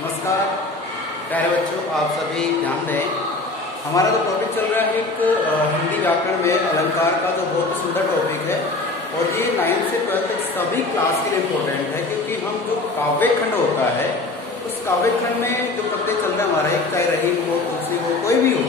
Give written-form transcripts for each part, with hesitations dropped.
नमस्कार प्यारे बच्चों, आप सभी ध्यान दें। हमारा जो टॉपिक चल रहा है एक हिंदी व्याकरण में अलंकार का, जो बहुत ही सुंदर टॉपिक है और ये 9th से 12th तक सभी क्लास के लिए इम्पोर्टेंट है, क्योंकि हम जो काव्य खंड होता है उस काव्य खंड में जो पद्य चल रहा है हमारा, एक चाहे रहीम हो, तुलसी हो, कोई भी हो,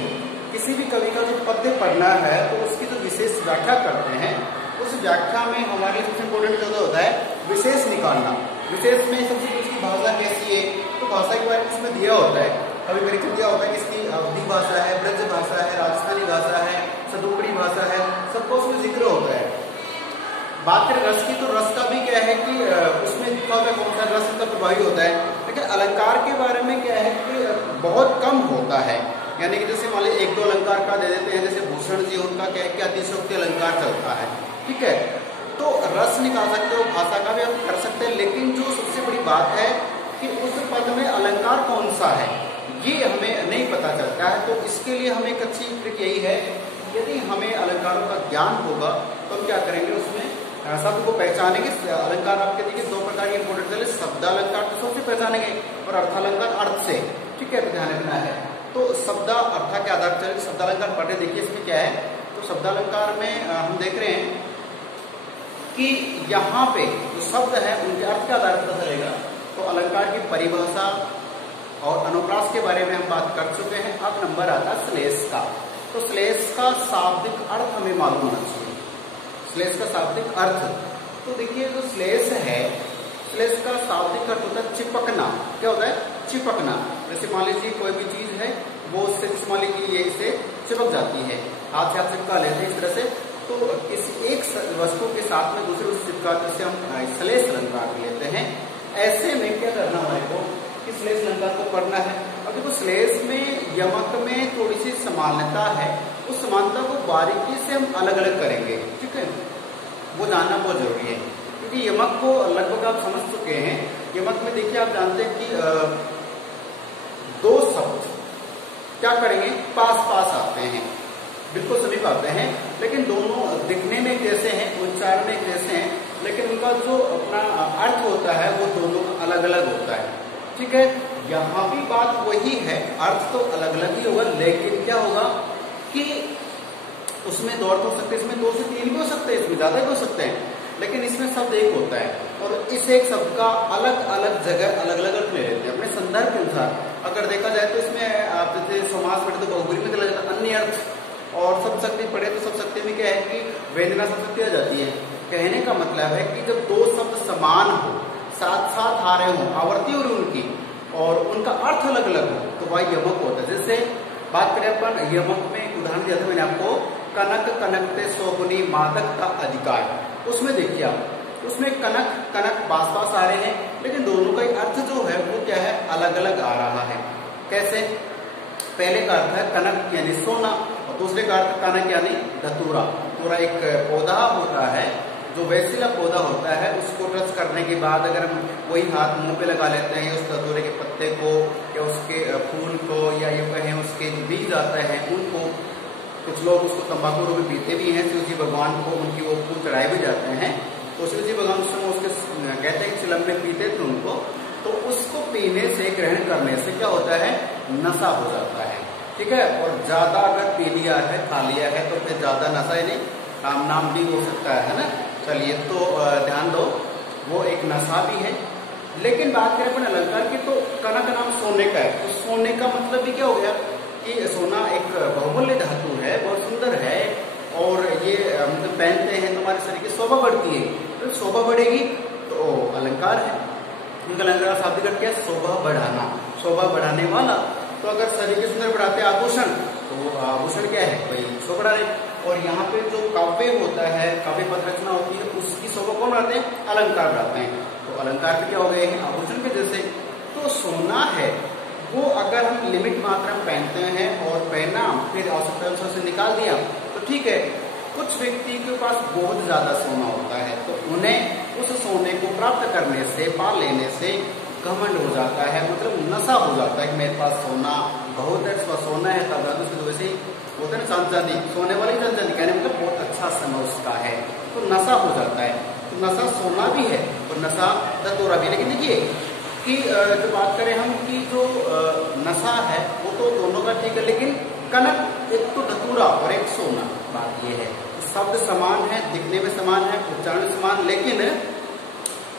किसी भी कवि का जो पद्य पढ़ना है तो उसकी जो विशेष व्याख्या करते हैं उस व्याख्या में हमारे सबसे इम्पोर्टेंट जो होता है विशेष निकालना। विशेष में सबसे उसकी भाषा कैसी है, तो भाषा के बारे में इसमें दिया होता है, कभी परीक्षण दिया होता है कि इसकी अवधी भाषा है, ब्रज भाषा है, राजस्थानी भाषा है, सदुपड़ी भाषा है, सबको उसमें जिक्र होता है। बात करें रस की, तो रस का भी क्या है कि उसमें लिखा होता है कौन सा रस इसका प्रभावी होता है, लेकिन अलंकार के बारे में क्या है कि बहुत कम होता है। यानी कि जैसे मान लीजिए 1-2 अलंकार का दे देते हैं, जैसे भूषण जी उनका क्या है कि अतिशयोक्ति अलंकार चलता है, ठीक है, तो रस निकाल सकते हो, भाषा का भी आप कर सकते हैं, लेकिन जो सबसे बड़ी बात है कि उस पद में अलंकार कौन सा है ये हमें नहीं पता चलता है। तो इसके लिए हमें एक अच्छी ट्रिक यही है, यदि हमें अलंकारों का ज्ञान होगा तो हम क्या करेंगे, उसमें शब्द को पहचानेंगे। अलंकार आपके देखिए 2 प्रकार के इंपोर्टेंट चले, शब्द अलंकार तो सबसे पहचानेंगे और अर्थालंकार अर्थ से, ठीक है, ध्यान रखना है। तो शब्द अर्थ के आधार पर शब्द अलंकार पढ़े, देखिए इसमें क्या है, तो शब्द अलंकार में हम देख रहे हैं कि यहाँ पे जो शब्द है उनके अर्थ के आधार पर चलेगा। तो अलंकार की परिभाषा और अनुप्रास के बारे में हम बात कर चुके हैं। अब नंबर आता है श्लेष का। तो श्लेष का शाब्दिक अर्थ हमें मालूम होना चाहिए। श्लेष का शाब्दिक अर्थ, तो देखिए जो श्लेष है, श्लेष का शाब्दिक अर्थ होता है चिपकना। क्या होता है? चिपकना। जैसे मान लीजिए कोई भी चीज है वो मान लीजिए ये इसे चिपक जाती है, हाथ से आप चिपका लेते हैं इस तरह से, तो किसी एक वस्तु के साथ में दूसरी वस्तु चिपकाने से हम श्लेष अलंकार लेते हैं। ऐसे में क्या करना हमारे को कि श्लेष अलंकार को पढ़ना है। अब देखो श्लेष में यमक में थोड़ी सी समानता है, उस समानता को बारीकी से हम अलग अलग करेंगे, ठीक है, वो जानना बहुत जरूरी है, क्योंकि यमक को लगभग आप समझ चुके हैं। यमक में देखिए आप जानते हैं कि 2 शब्द क्या करेंगे, पास पास आते हैं, बिल्कुल समीप आते हैं, लेकिन दोनों दिखने में जैसे हैं, उच्चारण में जैसे हैं, लेकिन उनका जो अपना अर्थ होता है वो दोनों अलग अलग होता है, ठीक है। यहाँ भी बात वही है, अर्थ तो अलग अलग ही होगा, लेकिन क्या होगा कि उसमें 2 अर्थ हो सकते हैं, इसमें 2 से 3 भी हो सकते हैं, इसमें ज्यादा भी हो सकते हैं, लेकिन इसमें शब्द एक होता है और इस एक शब्द का अलग अलग जगह अलग अलग अर्थ ले लेते हैं अपने संदर्भ के अनुसार। अगर देखा जाए तो इसमें आप जैसे समास पढ़े तो बहुब्री में चला जाता है अन्य अर्थ, और सब शक्ति पढ़े तो सब शक्ति में क्या है कि व्यंजना सब शक्ति आ जाती है। कहने का मतलब है कि जब 2 शब्द समान हो, साथ साथ आ रहे हो, आवर्ती हो रही उनकी और उनका अर्थ अलग अलग हो, तो वह यमक होता है। जैसे बात करें अपन यमक में, एक उदाहरण दिया था मैंने आपको, कनक कनकते शोभनी मादक का अधिकार, उसमें देखिए आप, उसमें कनक कनक पास पास आ रहे हैं, लेकिन दोनों का अर्थ जो है वो क्या है, अलग अलग आ रहा है। कैसे? पहले का अर्थ है कनक यानी सोना और दूसरे का अर्थ कनक यानी धतूरा। धतूरा एक पौधा होता है जो वैसिला पौधा होता है, उसको टच करने के बाद अगर हम वही हाथ मुंह पे लगा लेते हैं, उस धतूरे के पत्ते को या उसके फूल को या ये कहें उसके जो बीज आते हैं उनको, कुछ लोग उसको तंबाकू रूप में पीते भी हैं, शिव जी भगवान को उनकी वो फूल चढ़ाए भी जाते हैं, तो शिव जी भगवान उसके कहते हैं चिलम में पीते थे उनको, तो उसको पीने से, ग्रहण करने से क्या होता है, नशा हो जाता है, ठीक है। और ज्यादा अगर पी लिया है, खा लिया है, तो फिर ज्यादा नशा ही नहीं, काम नाम भी हो सकता है ना। चलिए तो ध्यान दो, वो एक नशा भी है। लेकिन बात करें अपन अलंकार की, तो कनक नाम सोने का है, तो सोने का मतलब भी क्या हो गया कि सोना एक बहुमूल्य धातु है, बहुत सुंदर है, और ये मतलब पहनते हैं तो हमारे शरीर की शोभा बढ़ती है, तो शोभा बढ़ेगी तो अलंकार है। उनका अलंकार शाब्दिक अर्थ क्या है, शोभा बढ़ाना, शोभा बढ़ाने वाला। तो अगर शरीर के सुंदर बढ़ाते आभूषण, तो आभूषण क्या है, कोई शोभा बढ़ा रहे। और यहाँ पे जो काव्य होता है, काव्य पद रचना होती है, उसकी शोभा कौन बढ़ाते हैं, अलंकार बढ़ाते हैं। तो अलंकार के क्या हो गए हैं, आभूषण के जैसे। तो सोना है वो अगर हम लिमिट मात्रा में पहनते हैं और पहना फिर आवश्यकता अनुसार से निकाल दिया तो ठीक है। कुछ व्यक्ति के पास बहुत ज्यादा सोना होता है, तो उन्हें उस सोने को प्राप्त करने से, पा लेने से घमंड हो जाता है, मतलब नशा हो जाता है कि मेरे पास सोना बहुत है, सोना है, तब उसकी वजह से होता है ना चांद चांदी, सोने वाली चांद चांदी कहने मतलब बहुत अच्छा समय उसका है, तो नशा हो जाता है। तो नशा सोना भी है और नशा धतूरा भी। लेकिन देखिए कि जो बात करें हम कि जो नशा है वो तो दोनों का ठीक है, लेकिन कनक एक तो धतूरा और एक सोना। बात ये है शब्द समान है, दिखने में समान है, उच्चारण समान, लेकिन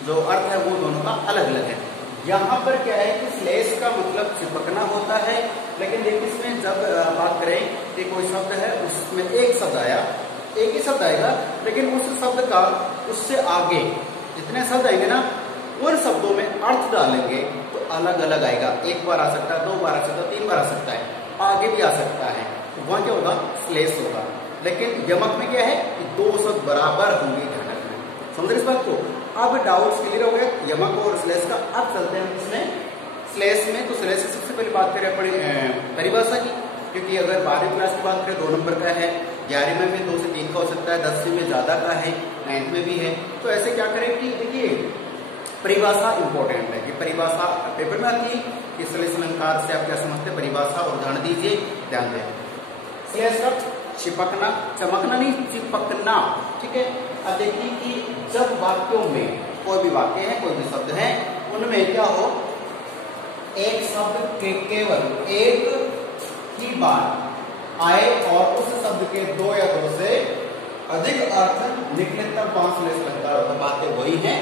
जो अर्थ है वो दोनों का अलग अलग है। यहाँ पर क्या है कि श्लेष का मतलब चिपकना होता है, लेकिन देखिए इसमें जब बात करें कि कोई शब्द है उसमें एक शब्द आया, एक ही शब्द आएगा, लेकिन उस शब्द का उससे आगे जितने शब्द आएंगे ना उन शब्दों में अर्थ डालेंगे तो अलग अलग आएगा। एक बार आ सकता है, 2 बार आ सकता है, 3 बार आ सकता है, आगे भी आ सकता है, तो वहां क्या होगा, श्लेष होगा। लेकिन यमक में क्या है कि 2 शब्द बराबर होंगे ध्यान रखना। समझ रहे इस बात को? अब डाउट्स क्लियर हो गए यमक और श्लेष का। अब चलते हैं इसमें श्लेष में। तो श्लेष की सबसे पहले बात करें अपनी परिभाषा की, क्योंकि अगर 12वीं क्लास की बात करें 2 नंबर का है, 11वीं में भी 2 से 3 का हो सकता है, 10वीं में ज्यादा का है, 9th में भी है। तो ऐसे क्या करें कि देखिए परिभाषा इंपॉर्टेंट है कि परिभाषा पेपर में आती है कि श्लेष अलंकार से आप क्या समझते हैं, परिभाषा और उदाहरण दीजिए, ध्यान दें। श्लेष का चिपकना, चमकना नहीं, चिपकना, ठीक है। अब देखिए कि जब वाक्यों में कोई भी वाक्य है, कोई भी शब्द है, उनमें क्या हो, एक शब्द के केवल एक ही बार आए और उस शब्द के 2 या 2 से अधिक अर्थ निकले तब वहां श्लेष अलंकार होता है। बातें वही है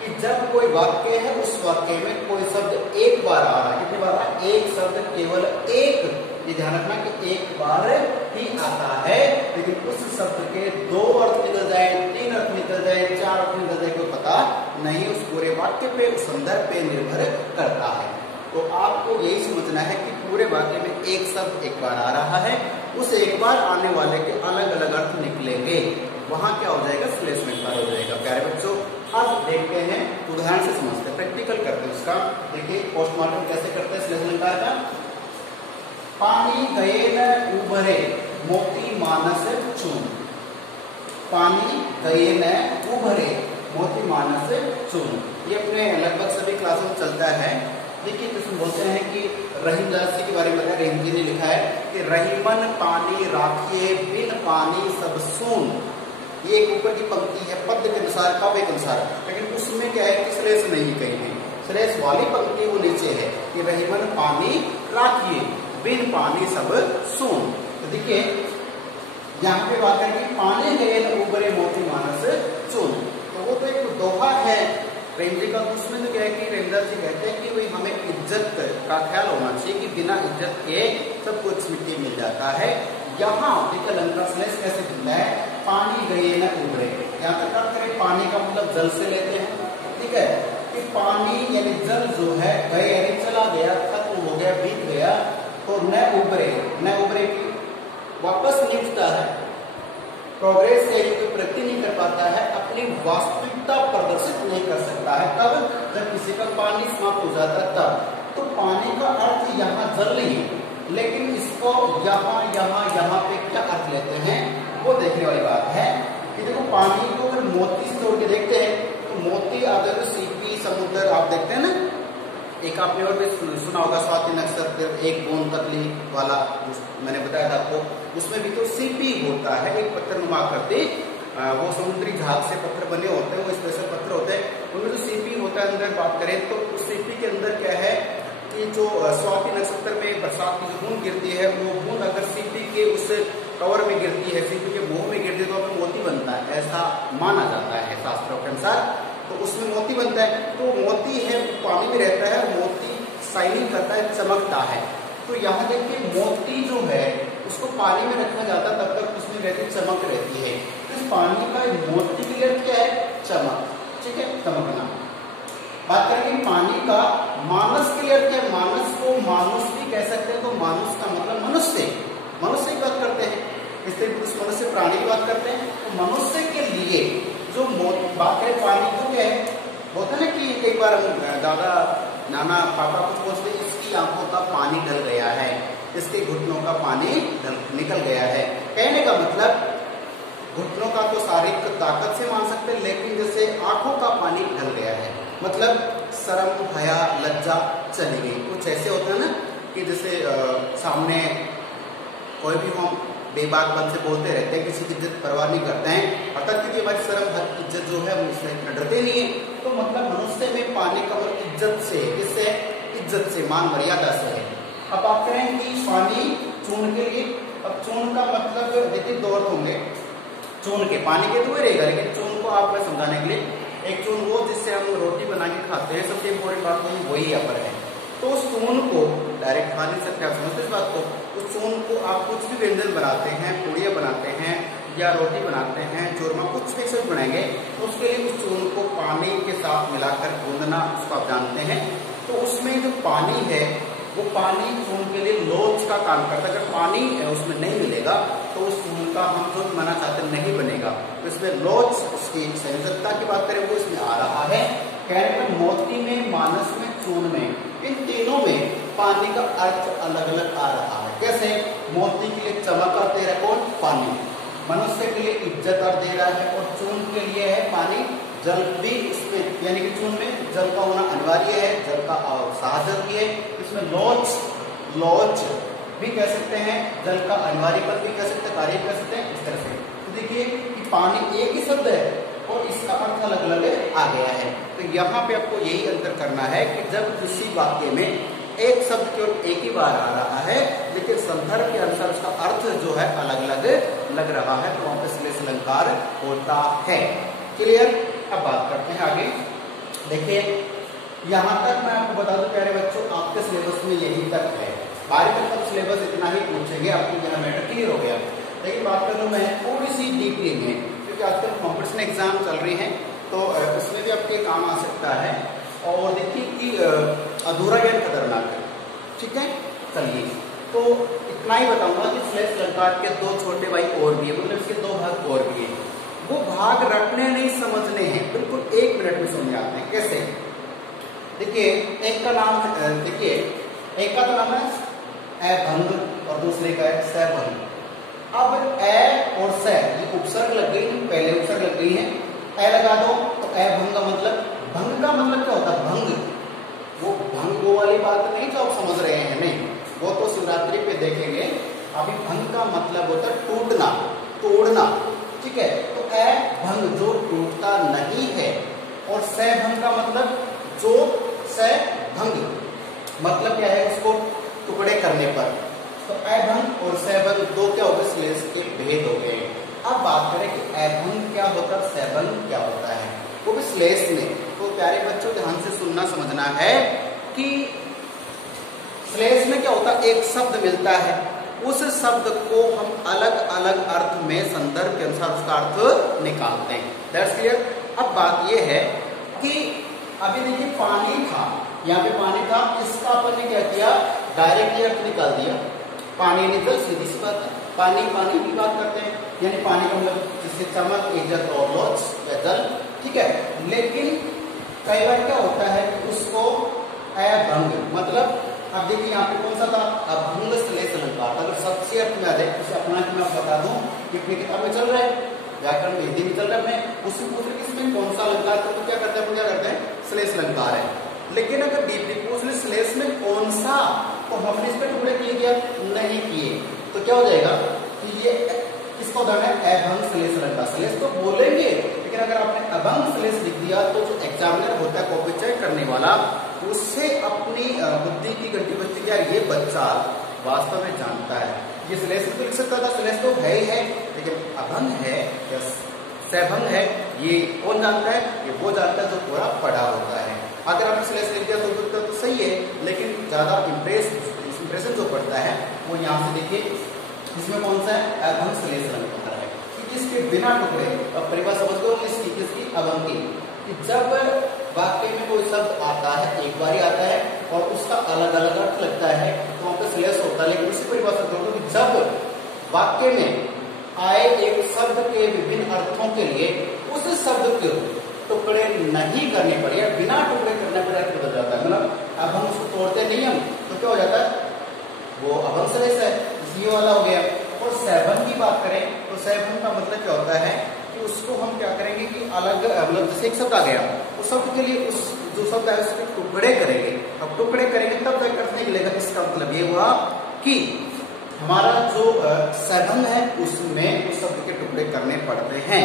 कि जब कोई वाक्य है उस वाक्य में कोई शब्द एक बार आ रहा है, कितनी बार आ रहा है, एक शब्द केवल एक, ये ध्यान रखना कि एक बार ही आता है, लेकिन उस शब्द के 2 अर्थ निकल जाए, 3 अर्थ निकल जाए, 4 अर्थ निकल जाए, कोई पता नहीं, उस पूरे वाक्य पे, उस संदर्भ पे निर्भर करता है। तो आपको यही समझना है कि पूरे वाक्य में एक शब्द एक बार आ रहा है, उस एक बार आने वाले के अलग अलग अर्थ निकलेंगे, वहां क्या हो जाएगा, श्लेष अलंकार हो जाएगा। प्यारे बच्चों अब देखते हैं, उदाहरण से समझते हैं, प्रैक्टिकल करते हैं उसका। देखिए पोस्टमार्टम कैसे करते हैं श्लेष अलंकार का। पानी गए न उभरे मोती मानस चून, पानी गए न उभरे मोती मानस चून, ये अपने लगभग सभी क्लासों में चलता है। देखिए इसमें बोलते हैं कि रहीम दास जी के बारे में रहीम जी ने लिखा है कि रहीमन पानी राखिए बिन पानी सब सून। ये एक ऊपर की पंक्ति है पद के अनुसार, काव्य के अनुसार, लेकिन उसमें क्या है कि श्लेष नहीं कही है, श्लेष वाली पंक्ति वो नीचे है कि रहीमन पानी राखिए बिन पानी सब सून। तो देखिए यहाँ पे बात है कि पानी गए न उबरे मोती मानस चून, तो वो तो एक दोहा है प्रेम जी का। उसमें तो क्या है कि रविंद्र जी कहते हैं कि भाई हमें इज्जत का ख्याल होना चाहिए कि बिना इज्जत के सब कुछ मिट्टी मिल जाता है। यहाँ देखिए अलंकार श्लेष कैसे बनता है, पानी गए न उभरे, यहाँ तक बात करें पानी का मतलब जल से लेते हैं, ठीक है, कि पानी यानी जल जो है गए यानी चला गया, खत्म हो गया, बीत गया, तो न उभरे, न उभरे की वापस नहीं उठता है, प्रोग्रेस से कोई प्रगति नहीं कर पाता है, अपनी वास्तविकता प्रदर्शित नहीं कर सकता है। कब, जब किसी का पानी समाप्त हो जाता है तब। तो पानी का अर्थ यहाँ जल नहीं है, लेकिन इसको यहाँ यहाँ यहाँ पे क्या अर्थ लेते हैं वो देखने वाली बात है कि देखो पानी को अगर मोती से जोड़ के देखते हैं तो मोती अगर सीपी समुद्र आप देखते हैं ना, एक आपने और भी सुना होगा स्वाति नक्षत्र एक बूंद तकली वाला, मैंने बताया था आपको, उसमें भी तो सीपी होता है, एक पत्थर नुमा आकृति, वो समुद्री झाग से पत्थर बने होते हैं, वो स्पेशल पत्थर होते हैं, उनमें जो सीपी होता है अंदर बात करें तो उस सीपी के अंदर क्या है कि जो स्वाति नक्षत्र में बरसात की जो बूंद गिरती है वो बूंद अगर सीपी के उस कवर में गिरती है, सीपी के मुंह में गिरती है तो मोती बनता है, ऐसा माना जाता है शास्त्रों के अनुसार। तो उसमें मोती बनता है, तो मोती है पानी में रहता है, मोती शाइनिंग करता है, चमकता है। तो यहाँ देखिए मोती जो है उसको पानी में रखा जाता है तब तक उसमें रहती चमक रहती है। तो इस पानी का मोती की अर्थ क्या है, चमक, ठीक है, चमकना। बात करेंगे पानी का मानस के लिए अर्थ क्या है, मानस को मानुष भी कह सकते हैं, तो मानुष का मतलब मनुष्य, मनुष्य की बात करते हैं, इसलिए उस मनुष्य प्राणी की बात करते हैं। तो मनुष्य के लिए जो बात करें पानी को क्या है, होता है ना कि एक बार दादा नाना पापा कुछ पूछते हैं, इसकी आंखों का पानी ढल गया है, इसके घुटनों का पानी निकल गया है। कहने का मतलब घुटनों का तो शारीरिक ताकत से मान सकते हैं, लेकिन जैसे आंखों का पानी ढल गया है मतलब शर्म हया लज्जा चली गई। कुछ ऐसे होता है ना कि जैसे सामने कोई भी हम बेबाकपन से बोलते रहते हैं, किसी की इज्जत परवाह नहीं करते हैं, अर्थात क्योंकि हमारी शर्म हर इज्जत जो है उससे डरते नहीं है। तो मतलब मनुष्य में पानी का मतलब इज्जत से, किससे? इज्जत से, मान मर्यादा से है। अब आप कहें कि पानी चूर्ण के लिए, अब चूर्ण का मतलब देखिए दो अर्थ होंगे चूर्ण के, पानी के तो रहेगा, लेकिन चूर्ण को आप मैं समझाने के लिए, एक चूर्ण वो जिससे हम रोटी बना के खाते हैं, सबसे इम्पोर्टेंट बात वही यहाँ पर है। तो उस चूर्ण को डायरेक्ट खा नहीं सकते, आप समझते इस बात को। उस चूर्ण को आप कुछ भी व्यंजन बनाते हैं, पूड़ियाँ बनाते हैं या रोटी बनाते हैं, चूरमा, कुछ भी सब बनाएंगे, तो उसके लिए उस चूर्ण को पानी के साथ मिलाकर गूंदना, उसको आप जानते हैं। तो उसमें जो पानी है वो पानी चूर्ण के लिए लोच का काम करता है। अगर पानी उसमें नहीं मिलेगा तो उस चूर्ण का हम जो बनाना चाहते हैं नहीं बनेगा। तो इसमें लोच, उसकी संयोजकता की बात करें वो इसमें आ रहा है। कहने पर मोती में, मानस में, चूर्ण में, इन तीनों में पानी का अर्थ अलग अलग आ रहा है। कैसे? मोती के लिए चमक अर्थ दे रहा है कौन? पानी। मनुष्य के लिए इज्जत अर्थ दे रहा है, और चूर्ण के लिए है पानी। जल भी इसमें, यानी कि चूर्ण में जल का होना अनिवार्य है, जल का साहस जरूरी है। इसमें लोच भी कह सकते हैं, जल का अनिवार्यपन भी कह सकते हैं, कार्य कह सकते हैं, इस तरह से। तो देखिए कि पानी एक ही शब्द है और इसका अर्थ अलग अलग आ गया है। तो यहाँ पे आपको यही अंतर करना है कि जब किसी वाक्य में एक शब्द केवल एक ही बार आ रहा है, लेकिन संदर्भ के अनुसार उसका अर्थ जो है अलग अलग लग रहा है, तो वहां पर श्लेष अलंकार होता है। क्लियर? अब बात करते हैं आगे। देखिए यहाँ तक मैं आपको बता दूं प्यारे बच्चों, आपके सिलेबस में यही तक है। 12वीं तक सिलेबस इतना ही पूछेंगे, आपको यहाँ मैटर क्लियर हो गया। लेकिन बात करूँ मैं थोड़ी सी डीपली में, क्योंकि आजकल कॉम्पिटिशन एग्जाम चल रही हैं, तो इसमें भी आपके काम आ सकता है। और देखिए कि अधूरा या खतरनाक है, ठीक है। चलिए तो इतना ही बताऊंगा कि श्लेष अलंकार के दो छोटे भाई और भी है, मतलब इसके दो भाग और भी है। वो भाग रटने नहीं समझने हैं, बिल्कुल 1 मिनट में समझ आते हैं। कैसे? देखिए एक का नाम, देखिए एक का तो नाम है अभंग और दूसरे का है सभंग। अब ए और स ये उपसर्ग लग गई, पहले उपसर्ग लग गई है, ए लगा दो तो अभंग का मतलब, भंग का मतलब क्या होता है? भंग, वो भंग वो वाली बात नहीं जो आप समझ रहे हैं, नहीं, वो तो शिवरात्रि पे देखेंगे। अभी भंग का मतलब होता है टूटना, तोड़ना, ठीक है। तो अभंग जो टूटता नहीं है, और सभंग का मतलब जो सभंग मतलब क्या है? उसको टुकड़े करने पर। तो अभंग और सभंग दो क्या हो गए? श्लेष के भेद हो गए। अब बात करें कि अभंग क्या होता है, सभंग क्या होता है, वो भी श्लेष में। तो प्यारे बच्चों ध्यान से सुनना समझना है कि श्लेष में क्या होता है, एक शब्द मिलता है, उस शब्द को हम अलग अलग अर्थ में संदर्भ के अनुसार उसका अर्थ निकालते हैं। That's clear. अब बात यह है कि अभी देखिए पानी था, यहाँ पे पानी था, इसका अपन ने क्या किया? डायरेक्टली अर्थ निकाल दिया, पानी निकल, सीधी सी बात है। पानी पानी की बात करते हैं, यानी पानी का मतलब जिससे चमक, इज्जत और लोच या जल, ठीक है। लेकिन कई बार क्या होता है कि उसको अभंग मतलब, अब देखिए यहाँ पे कौन सा था? अभंग श्लेष अलंकार। अगर सबसे अर्थ में आ जाए, उसे अपना कि मैं आपको बता दूं कि अपनी किताब में चल रहा है, व्याकरण में हिंदी में चल रहा है, उसमें पूछ रहे किसमें कौन सा अलंकार, तो क्या करते हैं? क्या करते हैं? श्लेष अलंकार है। लेकिन अगर डीपली पूछ ले श्लेष में कौन सा, तो हमने इस पर टुकड़े किए क्या? नहीं किए। तो क्या हो जाएगा कि ये किसका उदाहरण है? अभंग श्लेष अलंकार। श्लेष तो बोलेंगे, लेकिन अगर आपने अभंग श्लेष लिख दिया तो जो एग्जामिनर होता है, कॉपी चेक करने वाला, उससे अपनी बुद्धि की घंटी बजती है, ये बच्चा वास्तव में जानता है, ये श्लेष तो लिख सकता था, श्लेष तो है ही है, लेकिन अभंग है या सभंग है, ये कौन जानता है? ये वो जानता है जो पूरा पढ़ा होता है। अगर आपने श्लेष लिख दिया तो सही है, लेकिन ज्यादा इंप्रेशन जो पड़ता है वो यहाँ से देखिए, इसमें कौन सा है? अभंग श्लेष अलंकार है, इसके बिना टुकड़े। अब परिभाषा समझ लो किसकी? अभंग की। कि जब वाक्य में कोई शब्द आता है, एक बार ही आता है और उसका अलग अलग अर्थ लगता है, तो वहां पर श्लेष होता है। लेकिन उसी परिभाषा जोड़ दो कि जब वाक्य में आए एक शब्द के विभिन्न अर्थों के लिए उस शब्द के टुकड़े नहीं करने पर या बिना टुकड़े करने पर अर्थ बदल जाता है। मतलब अब हम उसको तोड़ते नहीं हम, तो क्या हो जाता है? वो अभंग श्लेष है, ये वाला हो गया। और सभंग की बात करें तो सभंग का मतलब क्या होता है कि उसको हम क्या करेंगे कि अलग, मतलब जैसे एक शब्द आ गया, उस शब्द के लिए उस जो शब्द है उसके टुकड़े करेंगे। अब टुकड़े करेंगे तब तक अर्थ निकलेगा। इसका मतलब ये हुआ कि हमारा जो सैभंग है उसमें उस शब्द के टुकड़े करने पड़ते हैं,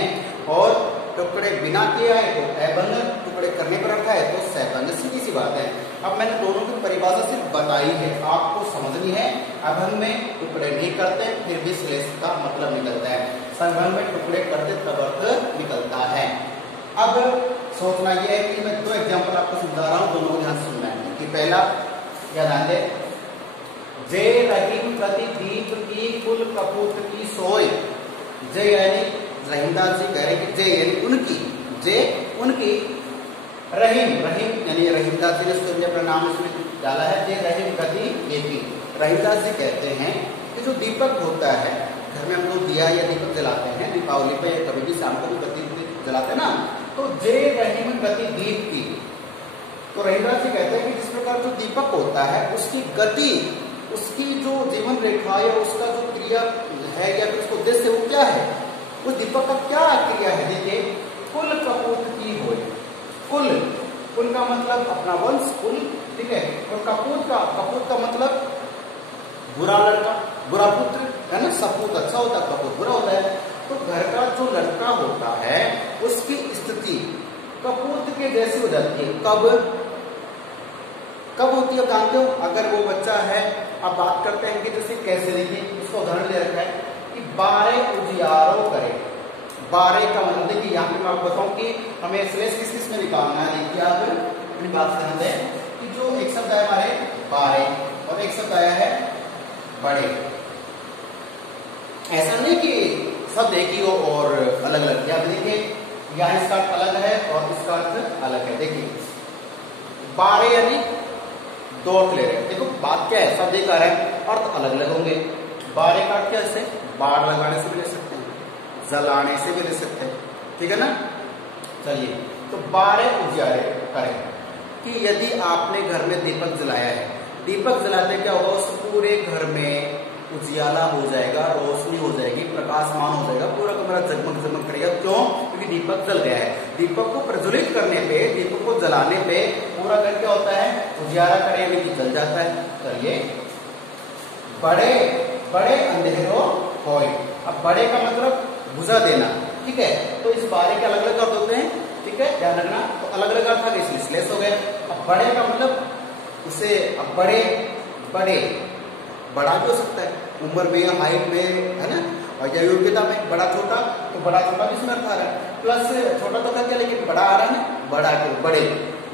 और टुकड़े बिना किया है तो अभंग, टुकड़े करने पर रखा है तो सैभंग। सीधी सी बात है। अब मैंने दोनों की परिभाषा सिर्फ बताई है, आपको समझनी है। अभंग में टुकड़े नहीं करते फिर भी श्लेष का मतलब निकलता है, सैभंग में टुकड़े करते तब अर्थ निकलता है। अब सोचना यह है कि मैं 2 एग्जाम्पल आपको समझा रहा हूँ, दोनों को ध्यान सुनना है। कि पहला क्या ध्यान दे, जे रहीम प्रति दीप की कुल कपूत की सोय। जे यानी रहीमदास जी कह रहे कि जे यानी उनकी, जे उनकी, रहीम रहीम यानी रहीमदास जी ने उसके अपना नाम उसमें डाला है, जे रहीम गति दीपी। रहीमदास जी कहते हैं कि जो दीपक होता है घर में हम लोग दिया या दीपक जलाते हैं दीपावली पे, कभी भी शाम को भी बत्ती जलाते हैं ना, तो जे रहीम गति दीप की। तो रहीमदास जी कहते हैं कि जिस प्रकार जो दीपक होता है उसकी गति, उसकी जो जीवन रेखा या उसका जो क्रिया है या फिर उसको उद्देश्य वो क्या है, उस दीपक का क्या क्रिया है। देखिए, कुल कपूत की होय। कुल, कुल का मतलब अपना वंश, कुल, ठीक है। और कपूत का मतलब बुरा लड़का, बुरा पुत्र है ना। सपूत अच्छा होता है, कपूत बुरा होता है। तो घर का जो लड़का होता है उसकी स्थिति कपूत के जैसी हो जाती है। कब होती है जानते हो? अगर वो बच्चा है, अब बात करते हैं कि जैसे कैसे, देखिए इसका उदाहरण दे रखा है कि बारे उजियारो करे। बारे का मतलब देखिए यहाँ पे मैं आपको बताऊं कि हमें श्लेष किस में निकालना है। देखिए आप अपनी बात से ध्यान दें कि जो एक शब्द आया हमारे बारे और एक शब्द आया है बड़े। ऐसा नहीं कि शब्द एक ही हो और अलग अलग। या देखिए यहाँ इसका अर्थ अलग है और इसका अर्थ अलग है। देखिए बारे यानी 2 अर्थ ले रहे हैं। देखो बात क्या है, शब्द एक आ रहा है, अर्थ अलग अलग होंगे। बारे का अर्थ क्या है, बाढ़ लगाने से भी ले सकते हैं, जलाने से भी ले सकते हैं, ठीक है ना। चलिए, तो बारे उजियारे करें कि यदि आपने घर में दीपक जलाया है, दीपक जलाते क्या होगा, उस पूरे घर में उजियाला हो जाएगा, रोशनी हो जाएगी, प्रकाशमान हो जाएगा, पूरा कमरा जगमग जगमग करेगा। क्यों? क्योंकि दीपक जल गया है। दीपक को प्रज्वलित करने पे, दीपक को जलाने पे पूरा घर क्या होता है, उजियारा करे यानी कि जल जाता है। चलिए, बड़े बड़े अंधेरो होय। अब बड़े का मतलब बुझा देना, ठीक है। तो इस बारे के अलग अलग अर्थ होते हैं, ठीक है, ध्यान रखना। तो अलग अलग अर्थ था इसलिए श्लेष हो गया। अब बड़े का मतलब उसे, अब बड़े बड़े बड़ा भी हो सकता है, उम्र में, हाइट में, है ना, और योग्यता में। बड़ा छोटा, तो बड़ा छोटा भी इसमें अर्थ आ रहा है। प्लस छोटा तो क्या, लेकिन बड़ा आ रहा है, बड़ा के बड़े,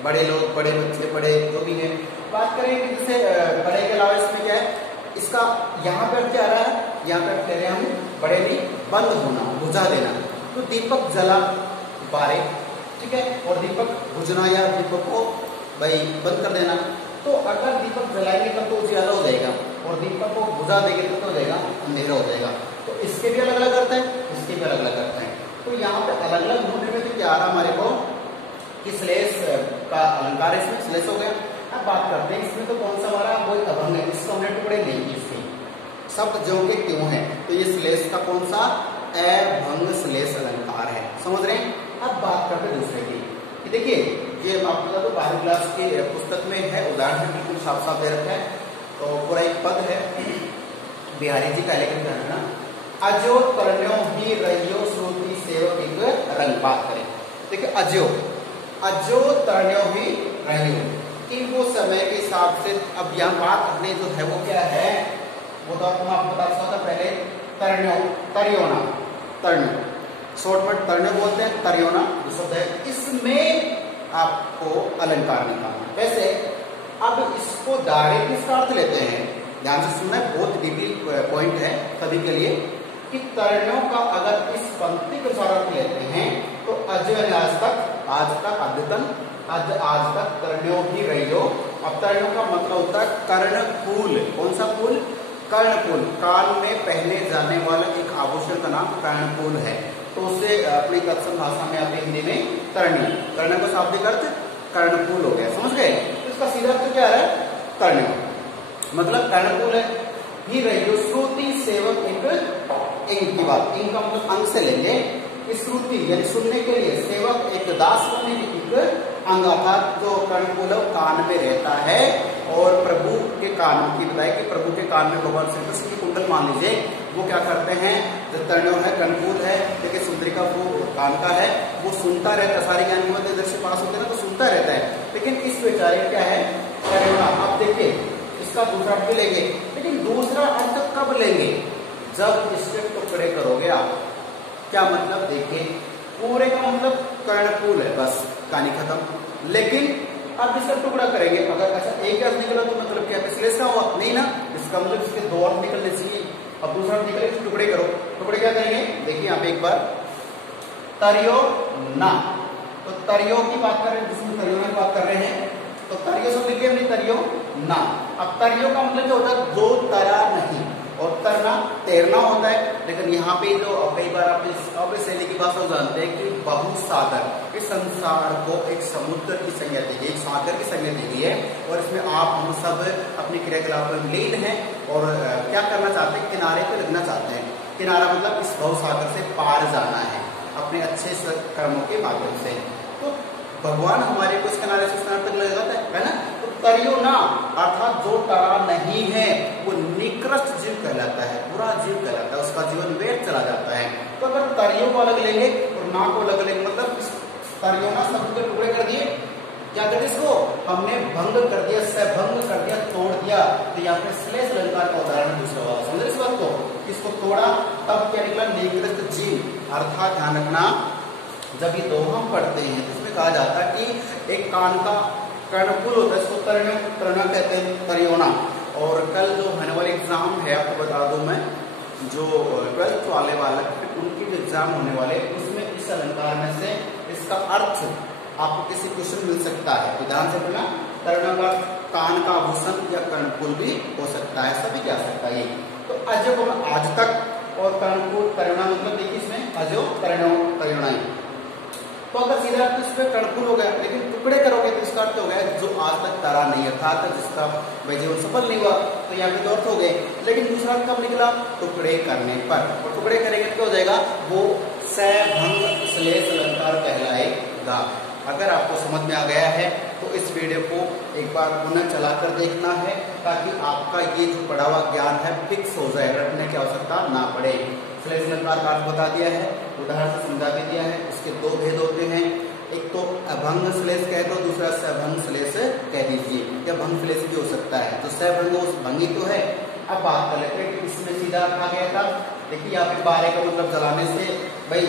बड़े लोग, बड़े बच्चे, बड़े जो भी है। बात करें कि जैसे बड़े के अलावा इसमें क्या है, इसका यहाँ पे क्या आ रहा है, यहाँ पे कह रहे हैं हम बड़े नहीं, बंद होना, बुझा देना। तो दीपक जला बारे, ठीक है, और दीपक बुझना या दीपक को भाई बंद कर देना। तो अगर दीपक जलाएंगे तब तो उजियारा हो जाएगा, और दीपक को बुझा देंगे तो हो जाएगा, अंधेरा हो जाएगा। तो इसके भी अलग अलग अर्थ है, इसके भी अलग अलग अर्थ है। तो यहाँ पे अलग अलग ढूंढने में तो क्या आ रहा हमारे को कि श्लेष का अलंकार, इसमें श्लेष हो गया। अब बात करते हैं इसमें तो कौन सा हमारा वो अभंग है, इसको हमने टुकड़े नहीं किए, इसके शब्द जो के क्यों है, तो ये श्लेष का कौन सा अभंग श्लेष अलंकार है, समझ रहे हैं। अब बात करते हैं दूसरे की, कि देखिए ये आपको बता दो 12वीं क्लास की पुस्तक में है, उदाहरण बिल्कुल साफ साफ दे रखा है। तो पूरा एक पद है बिहारी जी का, लेकिन ध्यान रखना, अजो तरण्यो ही रहियो श्रुति सेवक एक रंग। बात करें, देखिए अजो, अजो तरण्यो ही रहियो, कि वो समय के हिसाब से। अब यहाँ बात अपने जो है वो क्या है, वो तो आपको मैं बता सकता था पहले। तरण्यो, तरियोना, तरणो, शॉर्ट में तरणो बोलते हैं, तरियोना जो शब्द है, इसमें आपको अलंकार निकालना। वैसे अब इसको डायरेक्ट इसका अर्थ लेते हैं, ध्यान से सुनना, बहुत डीपली पॉइंट है सभी के लिए, कि तरणों का अगर इस पंक्ति के द्वारा अर्थ लेते हैं तो अज आज तक अद्यतन, आज तक तरणों ही रहियो। अब तरणों का मतलब होता है कर्णफूल। कौन सा फूल? कर्णफूल। कान में पहने जाने वाला एक आभूषण का नाम कर्णफूल है। तो उसे अपनी तत्सम भाषा में आते हिंदी में तरणी, कर्ण का शाब्दिक अर्थ कर्णफूल हो गया, समझ गए। तो इसका सीधा अर्थ क्या है, तरणो, मतलब कर्णफूल है। ही रहियो श्रुति सेवक एक इंग की बात, इंग का मतलब अंग से लेंगे, श्रुति यानी सुनने के लिए, सेवक एक दास होने की एक अंग, अर्थात जो कर्णफूल कान में रहता है और प्रभु के कान की बताया कि प्रभु के कान में भगवान श्री कृष्ण की कुंडल मान लीजिए, वो क्या करते हैं, जो तरणव है कर्णपूल है, देखिए सुंदरी का वो कान का है, वो सुनता रहता है, सारी ज्ञान की बातें इधर से पास होते हैं ना, तो सुनता रहता है। लेकिन इस बेचारे क्या है, करुणा। अब देखिए इसका दूसरा अर्थ भी लेंगे, लेकिन दूसरा अर्थ कब लेंगे, जब इसके टुकड़े करोगे आप। क्या मतलब, देखिए पूरे का मतलब कर्णपूल है, बस कहानी खत्म। लेकिन अब इसका टुकड़ा करेंगे, अगर अच्छा एक अर्थ निकला तो मतलब क्या श्लेष का हुआ नहीं ना, इसका मतलब इसके दो अर्थ निकलने चाहिए। अब दूसरा अर्थ निकले, टुकड़े करो, टुकड़े क्या करेंगे, देखिए यहाँ पे एक बार तरियो ना, तो तरियो की बात कर रहे हैं, जिसमें तरियो की बात कर रहे हैं, तो तरियो से लिखे हमने तरियो ना। अब तरियो का मतलब क्या होता है, जो तरा नहीं, और तरना तैरना होता है। लेकिन यहाँ पे जो कई बार आप शैली की भाषा जानते हैं कि बहुसागर, इस संसार को एक समुद्र की संज्ञा दी गई, एक सागर की संज्ञा दी गई है, और इसमें आप हम सब अपने क्रियाकलाप में लीन हैं और क्या करना चाहते हैं, किनारे पे लगना चाहते हैं। किनारा मतलब इस बहुसागर से पार जाना है अपने अच्छे कर्मों के माध्यम से। तो भगवान हमारे को इस किनारे से उस किनारे तक ले जाता है ना। तो तरियो ना अर्थात जो तरा नहीं है वो निकृष्ट जीव कहलाता है, बुरा जीव कहलाता है, उसका जीवन व्यर्थ चला जाता है। तो अगर तरियो को अलग लेंगे और ना को अलग लेंगे, मतलब तरियो ना शब्द के टुकड़े कर दिए, क्या करते इसको हमने भंग कर दिया, भंग कर दिया, तोड़ दिया। तो यहाँ पे श्लेष अलंकार का उदाहरण दूसरा वाला, समझे इस बात को, इसको तोड़ा तब क्या निकला, निकृष्ट जीव। अर्थात ध्यान रखना, जब ये दोहा पढ़ते हैं तो इसमें कहा जाता है कि एक कान का कर्णपूल होता है, इसको तरणा कहते हैं, तरियोना। और कल जो होने वाले एग्जाम है, आपको बता दूं मैं, जो 12th वाले उनकी जो एग्जाम होने वाले, उसमें इस अलंकार में से इसका अर्थ आपको किसी क्वेश्चन मिल सकता है। ध्यान से पढ़ना, तरणा का कान का आभूषण या कर्णपूल भी हो सकता है, सभी क्या सकता है। तो अजो को आज तक और कर्णपूल तरणा मतलब देखिए इसमें अजो तरणा। तो अगर सीधा अर्थ इस पर कर्णपूल हो गया, लेकिन टुकड़े करोगे तो इसका अर्थ हो गया जो आज तक तरा नहीं है, था जिसका वह जीवन सफल नहीं हुआ, तो यहाँ पे दो अर्थ हो गए। लेकिन दूसरा अर्थ कब निकला, टुकड़े करने पर, और टुकड़े करेंगे तो क्या हो जाएगा, वो सभंग श्लेष अलंकार कहलाएगा। अगर आपको समझ में आ गया है तो इस वीडियो को एक बार पुनः चलाकर देखना है, ताकि आपका ये जो पढ़ा हुआ ज्ञान है फिक्स हो जाए, रटने की आवश्यकता ना पड़े। श्लेष अलंकार का अर्थ बता दिया है, उदाहरण से समझा भी दिया है। उसके दो भेद होते हैं, एक तो अभंग श्लेष कह दो, दूसरा सभंग श्लेष कह दीजिए, या भंग श्लेष भी हो सकता है। तो सभंग उस भंगी तो है। अब बात कर लेते हैं कि इसमें सीधा अर्थ आ गया था। देखिए यहाँ पे बारे का मतलब जलाने से, भाई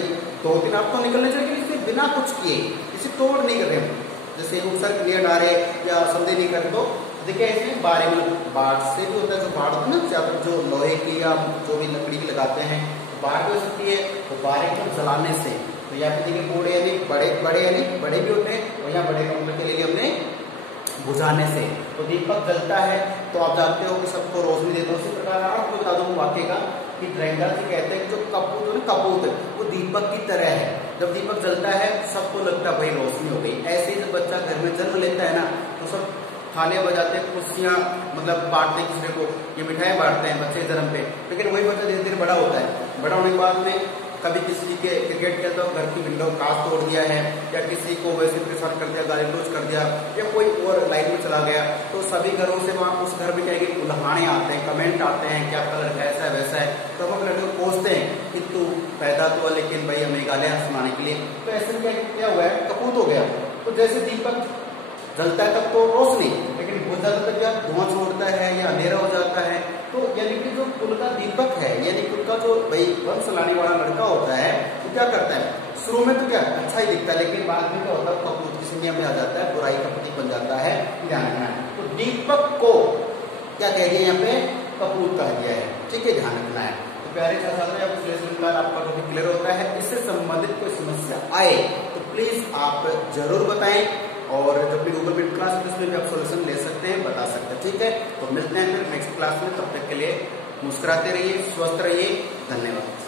दो तीन अर्थ तो निकलने चाहिए, इसके बिना कुछ किए, इसे तोड़ नहीं कर रहे हम, जैसे उपसर्ग क्रिया डाले या संधि नहीं कर, तो देखिए इसमें बारे में बाढ़ से भी होता है, जो बाढ़ होती है ना, चाहे जो लोहे की या जो भी लकड़ी की लगाते हैं, बाढ़ भी हो सकती है। तो बारे को जलाने से, तो यहाँ पे देखिए बूढ़े यानी बड़े यानी बड़े भी होते हैं, और यहाँ बड़े का मतलब के लिए हमने बुझाने से। तो दीपक जलता है तो आप जानते हो कि सबको रोशनी देता है। उसी प्रकार आपको बता दूं वाक्य का कि ड्राइंगर जी कहते हैं कि जो कपूत है ना, कपूत वो दीपक की तरह है, जब दीपक जलता है सबको लगता है भाई रोशनी हो गई। ऐसे ही जब बच्चा घर में जन्म लेता है ना, तो सब थाने बजाते हैं, कुर्सियाँ मतलब बांटते हैं किसी को, ये मिठाई बांटते हैं बच्चे जन्म पे। लेकिन वही बच्चा धीरे धीरे बड़ा होता है, बड़ा होने के बाद में कभी किसी के क्रिकेट खेलता हो घर की विंडो कांच तोड़ दिया है, या किसी को वैसे परेशान कर दिया, गाली गलौज कर दिया, या कोई और लाइन में चला गया, तो सभी घरों से वहाँ उस घर में क्या है कि उल्हाने आते हैं, कमेंट आते हैं कि आपका लड़का ऐसा है वैसा है। तो हम लड़के को पूछते हैं कि तू पैदा तो हुआ लेकिन भाई हमें गालियाँ सुनाने के लिए। तो ऐसे क्या हुआ है, कपूत हो गया। तो जैसे दीपक जलता है तब तो रोशनी, लेकिन बुझ जाता तब क्या धुआं छोड़ता है या अंधेरा हो जाता है। तो यानी कि जो कुल का दीपक है, यानी कुल का जो भाई वंश लाने वाला लड़का होता है, वो क्या करता है, शुरू में तो क्या अच्छा ही दिखता है, लेकिन बाद में क्या होता है, कपूत की संज्ञा में आ जाता है, बुराई का प्रतीक बन जाता है। ध्यान रखना है। तो दीपक को क्या कह दिया, यहाँ पे कपूत कह दिया है, ठीक है, ध्यान रखना है। तो प्यारे छात्र आपका टॉपिक क्लियर होता है। इससे संबंधित कोई समस्या आए तो प्लीज आप जरूर बताएं, और जब भी गूगल मीट क्लास है उसमें भी आप सोल्यूशन ले सकते हैं, बता सकते हैं, ठीक है। तो मिलते हैं फिर नेक्स्ट क्लास में, तब तक के लिए मुस्कुराते रहिए, स्वस्थ रहिए, धन्यवाद।